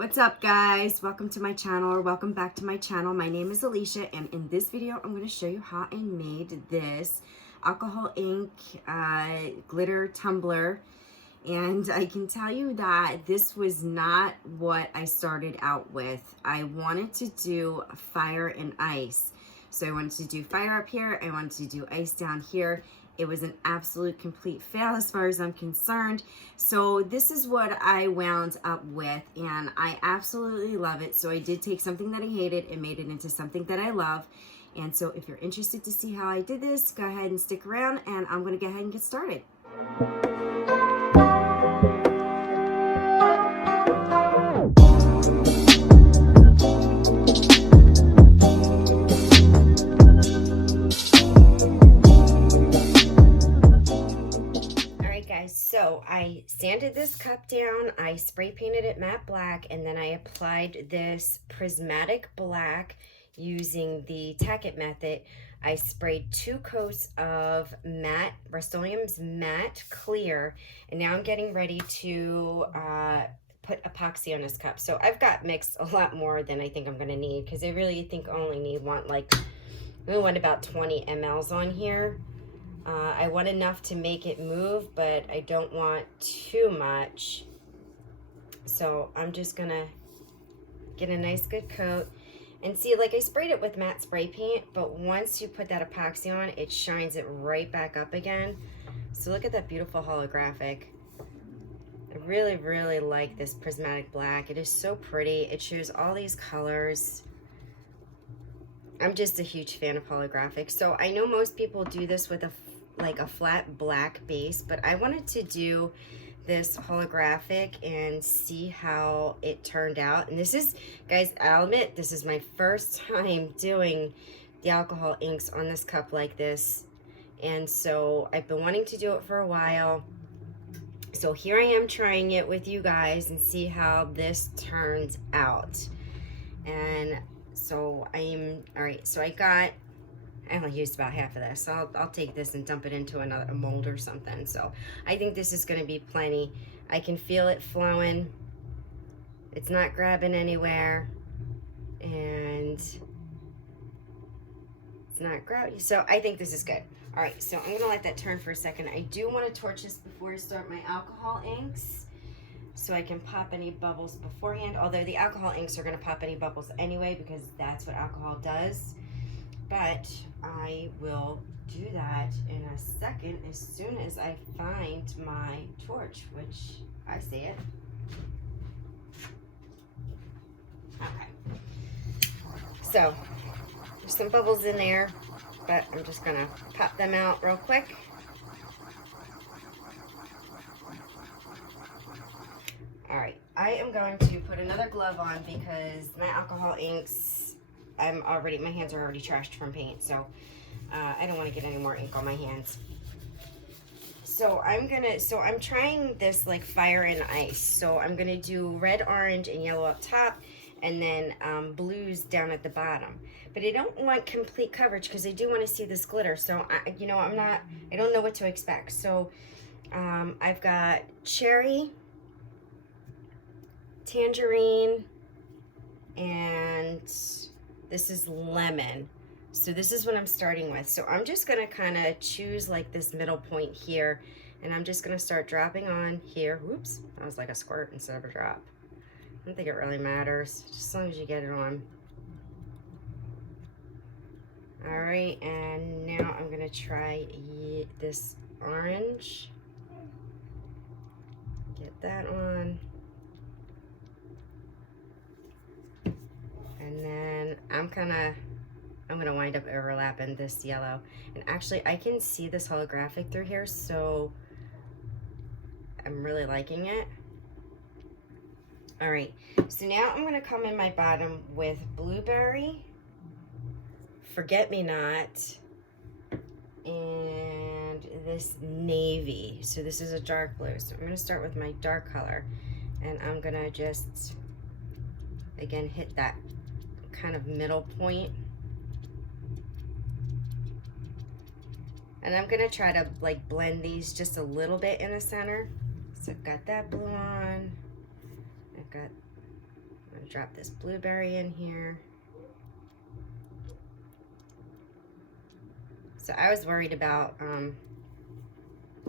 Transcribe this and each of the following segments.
What's up, guys? Welcome to my channel, or welcome back to my channel. My name is Alicia, and in this video I'm going to show you how I made this alcohol ink glitter tumbler. And I can tell you that this was not what I started out with. I wanted to do fire and ice. So I wanted to do fire up here, I wanted to do ice down here. It was an absolute complete fail as far as I'm concerned. So this is what I wound up with, and I absolutely love it. So I did take something that I hated and made it into something that I love. And so if you're interested to see how I did this, go ahead and stick around, and I'm gonna go ahead and get started. So I sanded this cup down, I spray painted it matte black, and then I applied this Prismatic black using the tack it method. I sprayed 2 coats of matte, Rust-Oleum's matte clear, and now I'm getting ready to put epoxy on this cup. So I've got mixed a lot more than I think I'm gonna need, because I really think I only want about 20 mLs on here. I want enough to make it move, but I don't want too much. So I'm just gonna get a nice good coat. And see, like, I sprayed it with matte spray paint, but once you put that epoxy on, it shines it right back up again. So look at that beautiful holographic. I really, really like this Prismatic black. It is so pretty. It shows all these colors. I'm just a huge fan of holographic. So I know most people do this with a flat black base, but I wanted to do this holographic and see how it turned out. And this is, guys, I'll admit, this is my first time doing the alcohol inks on this cup like this. And so I've been wanting to do it for a while. So here I am trying it with you guys and see how this turns out. And so all right, so I only used about half of this, so I'll take this and dump it into a mold or something. So I think this is going to be plenty. I can feel it flowing. It's not grabbing anywhere, and it's not grabbing. So I think this is good. All right, so I'm going to let that turn for a second. I do want to torch this before I start my alcohol inks, so I can pop any bubbles beforehand, although the alcohol inks are going to pop any bubbles anyway, because that's what alcohol does. But I will do that in a second as soon as I find my torch, which I see it. Okay. So there's some bubbles in there, but I'm just gonna pop them out real quick. All right, I am going to put another glove on because my alcohol inks, my hands are already trashed from paint, so I don't want to get any more ink on my hands. So I'm trying this like fire and ice. So I'm gonna do red, orange, and yellow up top, and then blues down at the bottom. But I don't want complete coverage because I do want to see this glitter. So I don't know what to expect. So I've got cherry, tangerine, and this is lemon. So this is what I'm starting with. So I'm just gonna kind of choose like this middle point here, and I'm just gonna start dropping on here. Whoops, that was like a squirt instead of a drop. I don't think it really matters, just as long as you get it on. All right, and now I'm gonna try this orange. Get that on. And then I'm gonna wind up overlapping this yellow. And actually I can see this holographic through here, so I'm really liking it. All right, so now I'm gonna come in my bottom with blueberry, forget-me-not, and this navy. So this is a dark blue. So I'm gonna start with my dark color, and I'm gonna just, again, hit that kind of middle point. And I'm gonna try to like blend these just a little bit in the center. So I've got that blue on, I've got I'm gonna drop this blueberry in here. So I was worried about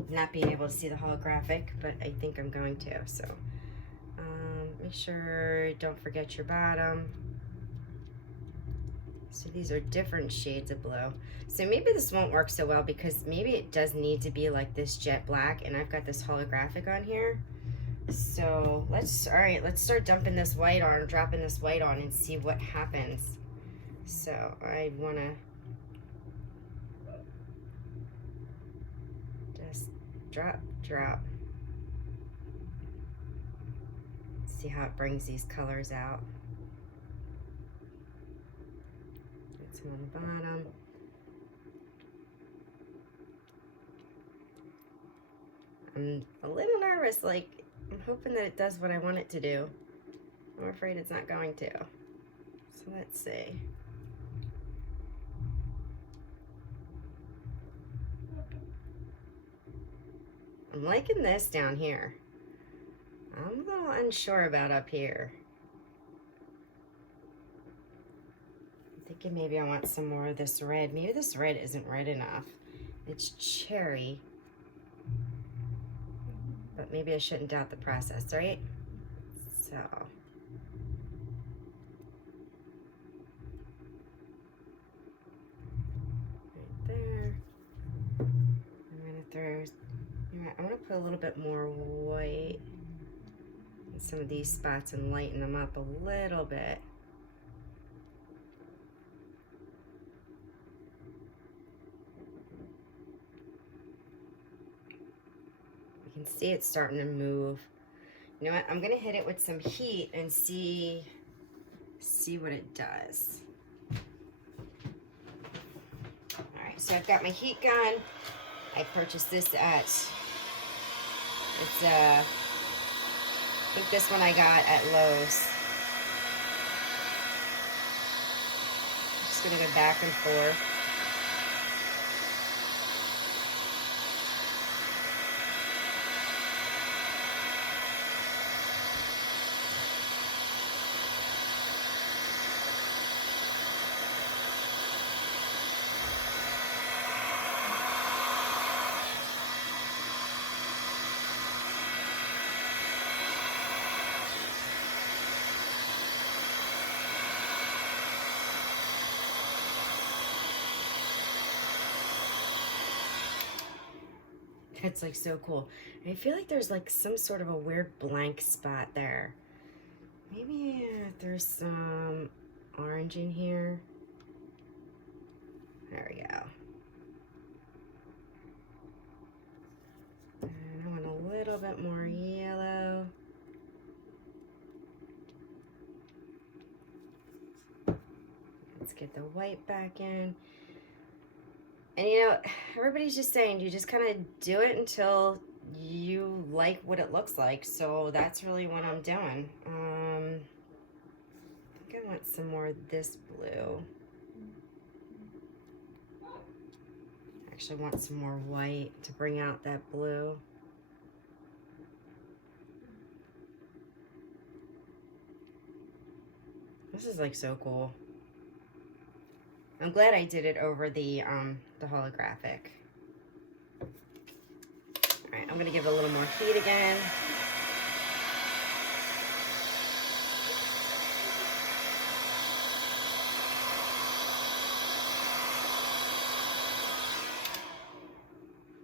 not being able to see the holographic, but I think I'm going to. So make sure, don't forget your bottom. So these are different shades of blue. So maybe this won't work so well because maybe it does need to be like this jet black, and I've got this holographic on here. So let's start dumping this white on, dropping this white on, and see what happens. So I wanna just drop. See how it brings these colors out. Get some on the bottom. I'm a little nervous, like I'm hoping that it does what I want it to do. I'm afraid it's not going to. So let's see. I'm liking this down here. I'm a little unsure about up here. I'm thinking maybe I want some more of this red. Maybe this red isn't red enough. It's cherry. But maybe I shouldn't doubt the process, right? So. Right there. I'm gonna throw, I'm gonna put a little bit more white in some of these spots and lighten them up a little bit. You can see it's starting to move. You know what? I'm gonna hit it with some heat and see what it does. All right, so I've got my heat gun. I purchased this at, I think this one I got at Lowe's. Just gonna go back and forth. It's like so cool. I feel like there's like some sort of a weird blank spot there. Maybe there's some orange in here. There we go. And I want a little bit more yellow. Let's get the white back in. And you know, everybody's just saying you just kind of do it until you like what it looks like. So that's really what I'm doing. I think I want some more of this blue. Actually, I want some more white to bring out that blue. This is like so cool. I'm glad I did it over the holographic. All right, I'm gonna give it a little more heat again.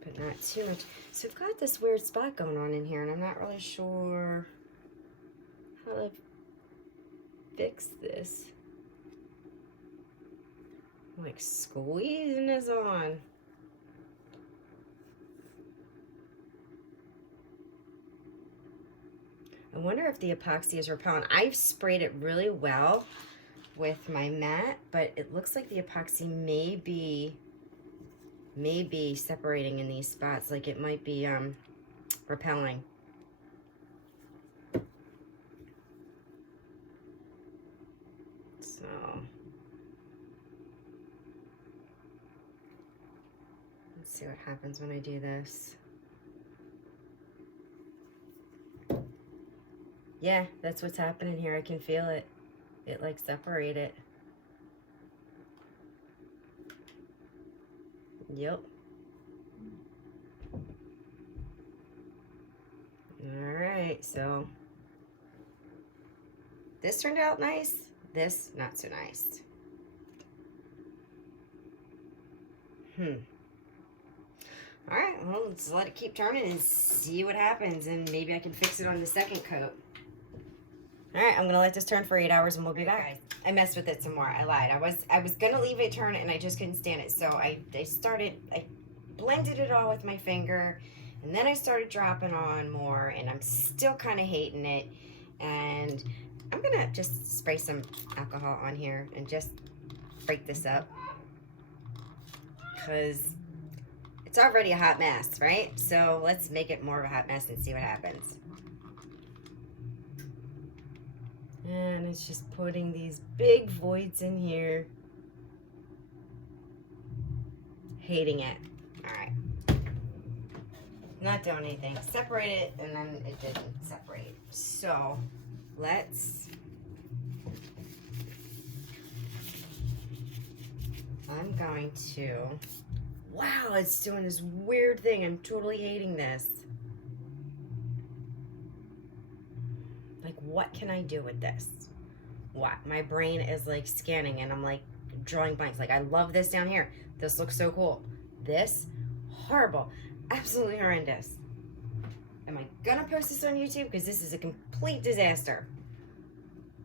But not too much. So I've got this weird spot going on in here, and I'm not really sure how to fix this. I'm like squeezing this on. I wonder if the epoxy is repellent. I've sprayed it really well with my mat, but it looks like the epoxy may be separating in these spots, like it might be repelling. So let's see what happens when I do this. Yeah, that's what's happening here. I can feel it. It like separated. Yep. All right, so this turned out nice. This, not so nice. All right, well, let's let it keep turning and see what happens, and maybe I can fix it on the second coat. All right, I'm gonna let this turn for 8 hours, and we'll be back. Guys, I messed with it some more. I lied. I was gonna leave it turn, and I just couldn't stand it. So I blended it all with my finger, and then I started dropping on more, and I'm still kind of hating it. And I'm gonna just spray some alcohol on here and just break this up, because it's already a hot mess, right? So let's make it more of a hot mess and see what happens. And it's just putting these big voids in here. Hating it. All right. Not doing anything. Separate it, and then it didn't separate. So I'm going to, wow, it's doing this weird thing. I'm totally hating this. Like, what can I do with this? What? My brain is like scanning, and I'm like drawing blanks. Like, I love this down here. This looks so cool. This, horrible. Absolutely horrendous. Am I gonna post this on YouTube? Because this is a complete disaster.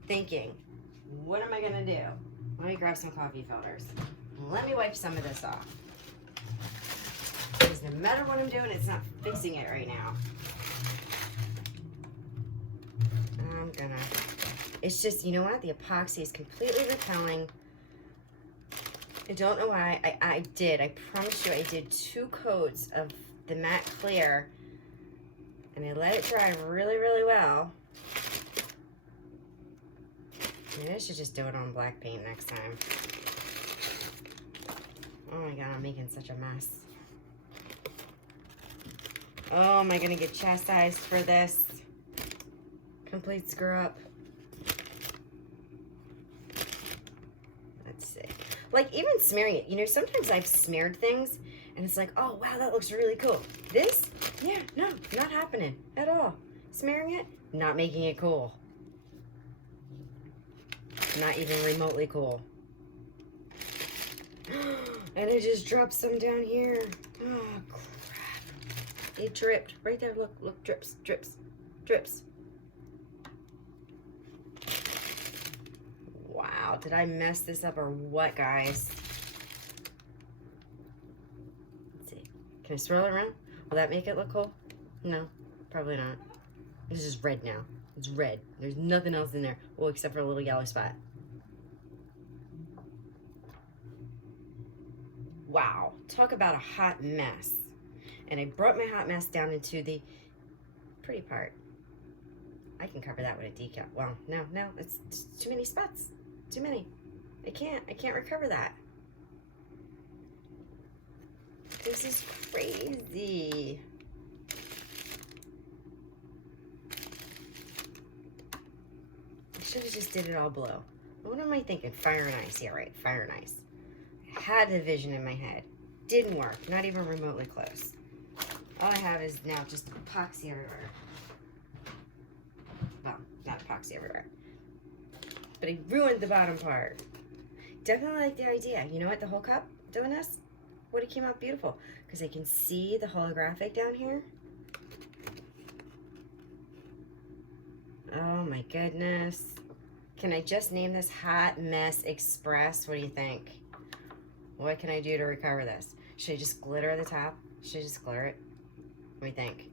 Thinking, what am I gonna do? Let me grab some coffee filters. Let me wipe some of this off. Because no matter what I'm doing, it's not fixing it right now. It's just, you know what? The epoxy is completely repelling. I don't know why. I promise you, I did 2 coats of the matte clear, and I let it dry really, really well. Maybe I should just do it on black paint next time. Oh my God, I'm making such a mess. Oh, am I gonna get chastised for this? Complete screw up. Let's see. Like, even smearing it, you know, sometimes I've smeared things and it's like, oh wow, that looks really cool. This, yeah, no, not happening at all. Smearing it, not making it cool. Not even remotely cool. And I just dropped some down here. Oh crap. It dripped. Right there, look, drips, drips, drips. Wow, did I mess this up or what, guys? Let's see. Can I swirl it around? Will that make it look cool? No, probably not. It's just red now. It's red. There's nothing else in there. Well, except for a little yellow spot. Wow, talk about a hot mess. And I brought my hot mess down into the pretty part. I can cover that with a decal. Well, no, it's too many spots. Too many. I can't recover that. This is crazy. I should have just did it all blue. What am I thinking? Fire and ice. Yeah, right. Fire and ice. I had the vision in my head. Didn't work. Not even remotely close. All I have is now just epoxy everywhere. Well, not epoxy everywhere. But I ruined the bottom part. Definitely like the idea. You know what? The whole cup doing this would have came out beautiful. Because I can see the holographic down here. Oh my goodness. Can I just name this Hot Mess Express? What do you think? What can I do to recover this? Should I just glitter the top? Should I just glitter it? What do you think?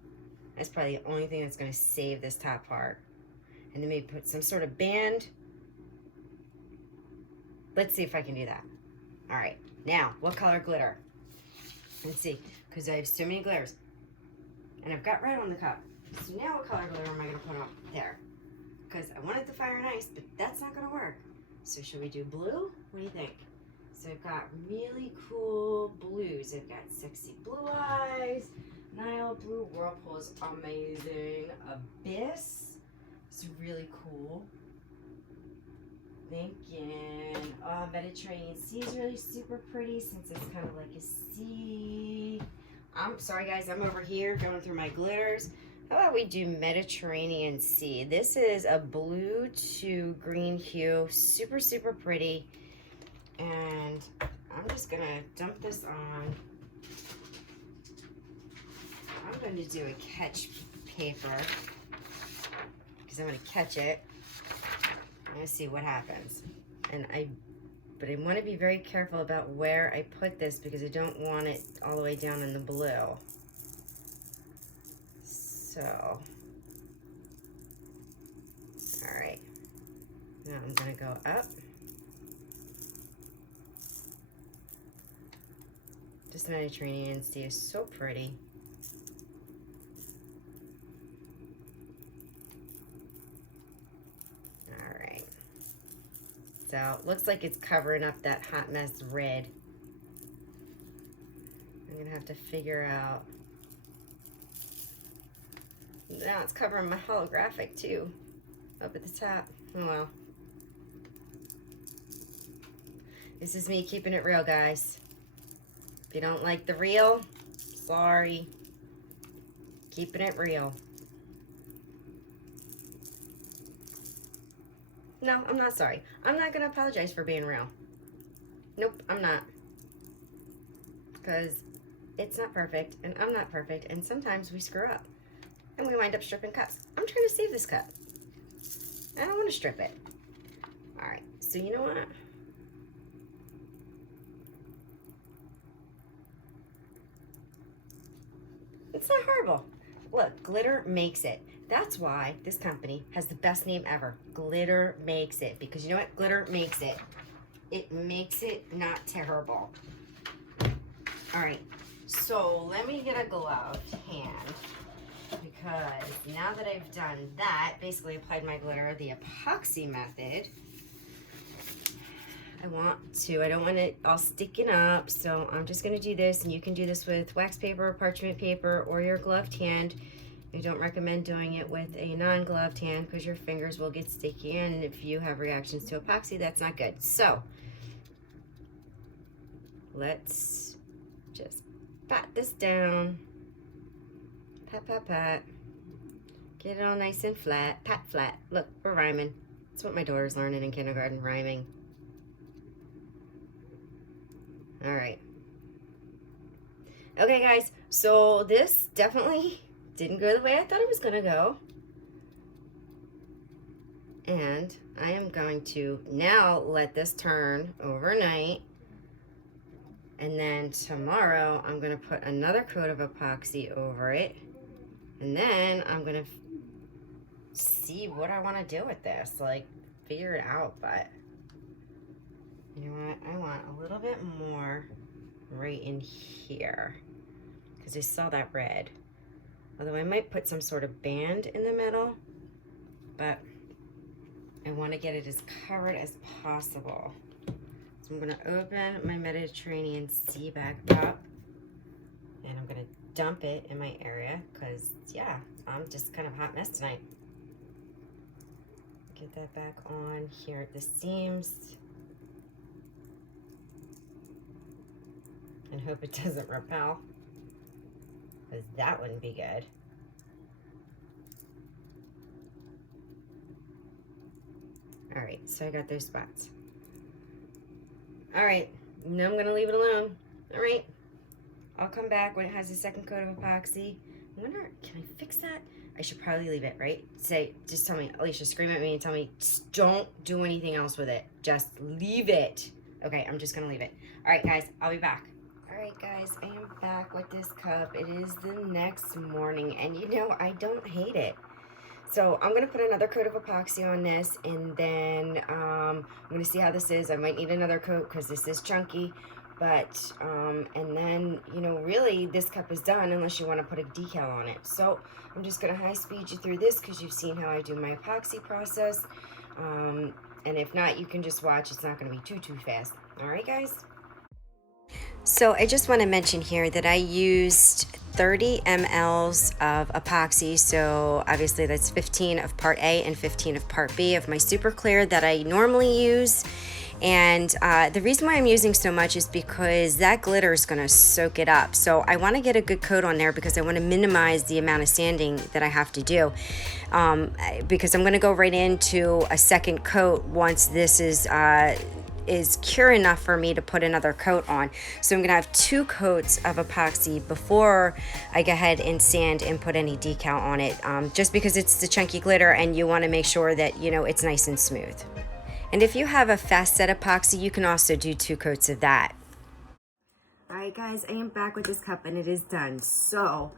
That's probably the only thing that's going to save this top part. And then maybe put some sort of band. Let's see if I can do that. All right. Now, what color glitter? Let's see. Because I have so many glitters. And I've got red on the cup. So now what color glitter am I going to put on there? Because I wanted the fire and ice, but that's not going to work. So should we do blue? What do you think? So I've got really cool blues. I've got Sexy Blue Eyes, Nile Blue, Whirlpool is amazing, Abyss, It's really cool. Thinking, Mediterranean Sea is really super pretty since it's kind of like a sea. I'm sorry guys, I'm over here going through my glitters. How about we do Mediterranean Sea? This is a blue to green hue, super, super pretty. And I'm just gonna dump this on. I'm going to do a catch paper because I'm going to catch it. I'm going to see what happens. But I want to be very careful about where I put this because I don't want it all the way down in the blue. So, all right. Now I'm going to go up. This Mediterranean Sea is so pretty. So, looks like it's covering up that hot mess red. I'm gonna have to figure out. Now it's covering my holographic too, up at the top. Oh well. This is me keeping it real, guys. If you don't like the real, sorry. Keeping it real. No, I'm not sorry. I'm not going to apologize for being real. Nope, I'm not. Because it's not perfect, and I'm not perfect, and sometimes we screw up. And we wind up stripping cups. I'm trying to save this cup. I don't want to strip it. Alright, so you know what? It's not horrible. Look, glitter makes it. That's why this company has the best name ever. Glitter makes it. Because you know what? Glitter makes it. It makes it not terrible. All right. So let me get a gloved hand. Because now that I've done that, basically applied my glitter the epoxy method, I don't want it all sticking up. So I'm just going to do this. And you can do this with wax paper, parchment paper, or your gloved hand. I don't recommend doing it with a non-gloved hand because your fingers will get sticky, and if you have reactions to epoxy, that's not good. So let's just pat this down. Pat, pat, pat. Get it all nice and flat. Pat flat. Look, we're rhyming. That's what my daughter's learning in kindergarten, rhyming. All right. Okay, guys, so this definitely didn't go the way I thought it was gonna go. And I am going to now let this turn overnight. And then tomorrow I'm gonna put another coat of epoxy over it. And then I'm gonna see what I wanna do with this, like figure it out, but you know what? I want a little bit more right in here because I saw that red. Although I might put some sort of band in the middle, but I want to get it as covered as possible. So I'm going to open my Mediterranean Sea back up, and I'm going to dump it in my area because, yeah, I'm just kind of a hot mess tonight. Get that back on here at the seams. And hope it doesn't repel, because that wouldn't be good. All right, so I got those spots. All right, now I'm gonna leave it alone. All right, I'll come back when it has the second coat of epoxy. I wonder, can I fix that? I should probably leave it, right? Just tell me, Alicia, scream at me and tell me, don't do anything else with it. Just leave it. Okay, I'm just gonna leave it. All right, guys, I'll be back. Alright guys, I am back with this cup. It is the next morning, and you know, I don't hate it. So I'm going to put another coat of epoxy on this, and then I'm going to see how this is. I might need another coat because this is chunky, but, and then, you know, really this cup is done unless you want to put a decal on it. So I'm just going to high speed you through this because you've seen how I do my epoxy process. And if not, you can just watch. It's not going to be too fast. Alright guys? So I just want to mention here that I used 30 mLs of epoxy. So obviously that's 15 of part A and 15 of part B of my super clear that I normally use. And the reason why I'm using so much is because that glitter is going to soak it up. So I want to get a good coat on there because I want to minimize the amount of sanding that I have to do. Because I'm going to go right into a second coat once this is cure enough for me to put another coat on. So I'm gonna have 2 coats of epoxy before I go ahead and sand and put any decal on it, just because it's the chunky glitter and you want to make sure that it's nice and smooth. And if you have a fast set epoxy, you can also do 2 coats of that. All right guys, I am back with this cup and it is done. So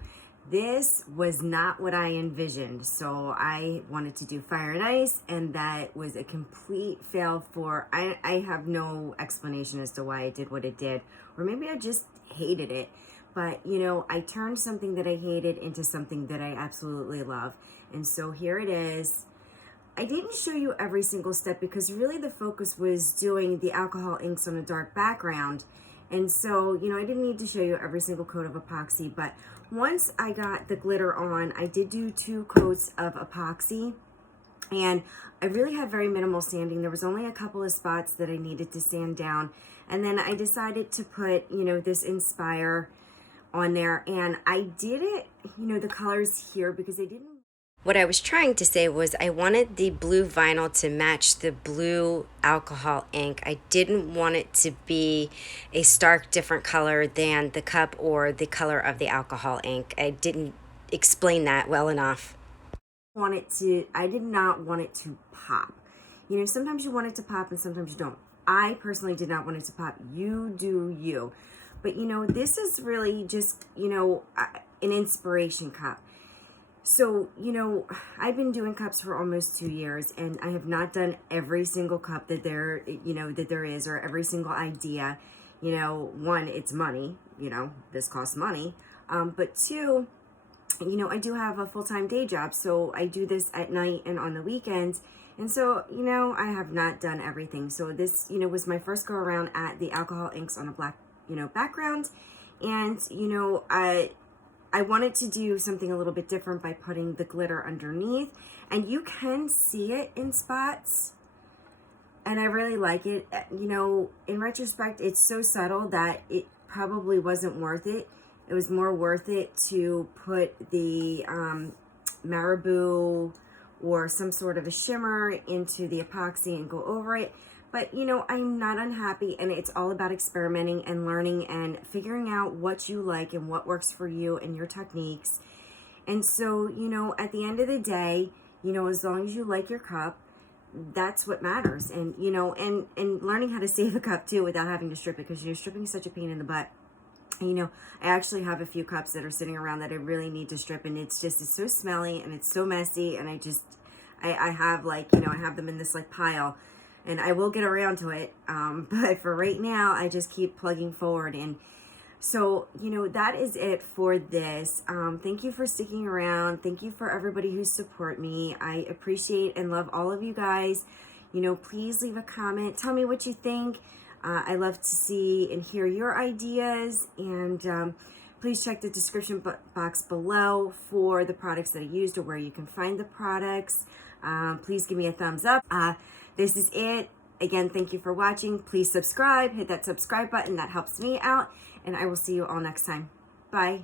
this was not what I envisioned. So I wanted to do fire and ice, and that was a complete fail for, I have no explanation as to why it did what it did. Or maybe I just hated it. But I turned something that I hated into something that I absolutely love. And so here it is. I didn't show you every single step because really the focus was doing the alcohol inks on a dark background. And so, I didn't need to show you every single coat of epoxy, but once I got the glitter on, I did do 2 coats of epoxy, and I really had very minimal sanding. There was only a couple of spots that I needed to sand down. And then I decided to put, this Inspire on there, and I did it, the colors here because I didn't. What I was trying to say was I wanted the blue vinyl to match the blue alcohol ink. I didn't want it to be a stark different color than the cup or the color of the alcohol ink. I didn't explain that well enough. I did not want it to pop. Sometimes you want it to pop and sometimes you don't. I personally did not want it to pop. You do you. But this is really just, an inspiration cup. So, I've been doing cups for almost 2 years, and I have not done every single cup that there is, or every single idea. One, it's money, this costs money. But 2, I do have a full-time day job, so I do this at night and on the weekends. And so, I have not done everything. So this, was my first go around at the alcohol inks on a black, background. And, I wanted to do something a little bit different by putting the glitter underneath, and you can see it in spots, and I really like it. In retrospect, it's so subtle that it probably wasn't worth it. It was more worth it to put the Marabou or some sort of a shimmer into the epoxy and go over it. But, I'm not unhappy, and it's all about experimenting and learning and figuring out what you like and what works for you and your techniques. And so, at the end of the day, as long as you like your cup, that's what matters. And, and learning how to save a cup too without having to strip it, because, stripping is such a pain in the butt. I actually have a few cups that are sitting around that I really need to strip, and it's so smelly and it's so messy, and I have I have them in this pile. And I will get around to it, but for right now, I just keep plugging forward. And so, that is it for this. Thank you for sticking around. Thank you for everybody who support me. I appreciate and love all of you guys. Please leave a comment. Tell me what you think. I love to see and hear your ideas. And please check the description box below for the products that I used or where you can find the products. Please give me a thumbs up. This is it. Again, thank you for watching. Please subscribe. Hit that subscribe button. That helps me out. And I will see you all next time. Bye.